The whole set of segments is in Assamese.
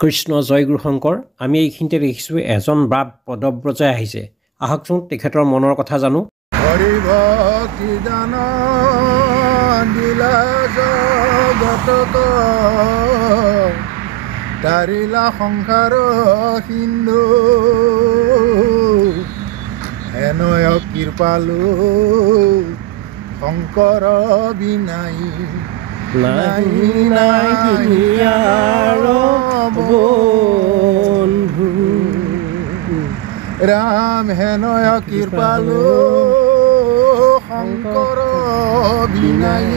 কৃষ্ণ জয় গুৰু শংকৰ আমি এইখিনিতে দেখিছোঁ এজন বাপ পদব্ৰজাই আহিছে আহকচোন তেখেতৰ মনৰ কথা জানো হৰি ভক্তি দান দিলা জগতক তাৰিলা সংসাৰ সিন্ধু হেনয় কৃপালু শংকৰ বিনাই নাই নাই হিয়াৰ বন্ধু ৰাম হেনয় কৃপালু শংকৰ বিনাই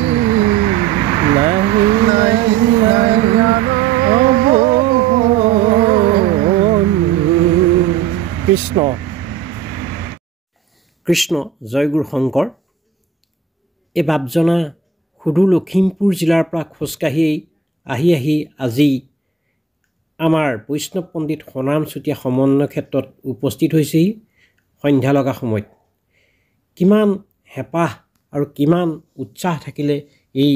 নাই নাই নাই কৃষ্ণ কৃষ্ণ জয় গুৰু শংকৰ এই বাপজনা সুদূৰ লখিমপুৰ জিলাৰ পৰা খোজকাঢ়ি আহি আজি আমাৰ বৈষ্ণৱ পণ্ডিত সনাম চুতীয়া সমন্বয় ক্ষেত্ৰত উপস্থিত হৈছেহি সন্ধ্যা লগা সময়ত কিমান হেঁপাহ আৰু কিমান উৎসাহ থাকিলে এই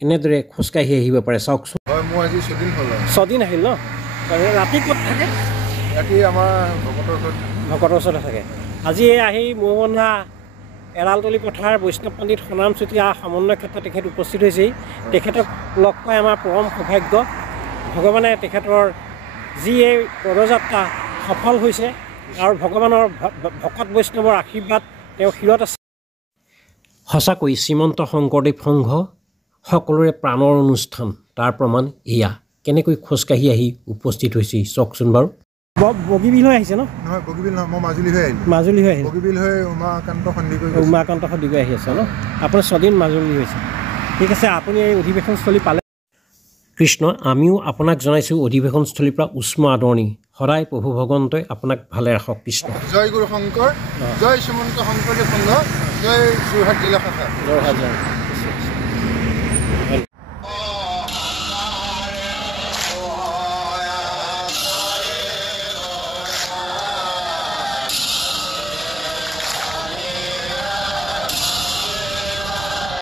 এনেদৰে খোজকাঢ়ি আহিব পাৰে চাওকচোন হয় মোৰ আজি ছদিন আহিল ন ৰাতি ক'ত থাকে ৰাতি আমাৰ ভকতৰ ওচৰতে থাকে আজি আহি মৌবন্ধা এৰালতলী পথাৰ বৈষ্ণৱ পণ্ডিত সনাম চুতীয়া সমন্বয় ক্ষেত্ৰত তেখেত উপস্থিত হৈছেহি তেখেতক লগ পাই আমাৰ পৰম সৌভাগ্য ভগৱানে তেখেতৰ যি এই পদযাত্ৰা সফল হৈছে আৰু ভগৱানৰ ভকত বৈষ্ণৱৰ আশীৰ্বাদ তেওঁ শিৰত আছে সঁচাকৈ শ্ৰীমন্ত শংকৰদেৱ সংঘ সকলোৰে প্ৰাণৰ অনুষ্ঠান তাৰ প্ৰমাণ এয়া কেনেকৈ খোজকাঢ়ি আহি উপস্থিত হৈছেহি চাওকচোন বাৰু বগীবিল হৈ আহিছে ন নহয় বগীবিল নহয় মই মাজুলী হৈ আহিলোঁ মাজুলী হৈ আহিল বগীবিল হৈ উমাকান্ত সন্দিকৈ আহি আছে ন আপুনি ছদিন মাজুলী হৈছে ঠিক আছে আপুনি এই অধিৱেশনস্থলী পালে কৃষ্ণ আমিও আপোনাক জনাইছোঁ অধিৱেশনস্থলীৰ পৰা উষ্ম আদৰণি সদায় প্ৰভু ভগৱন্তই আপোনাক ভালে ৰাখক কৃষ্ণ জয় গুৰু শংকৰ জয় শ্ৰীমন্ত শংকৰদেৱ সংঘ জয় যোৰহাট জিলা শাখা জয়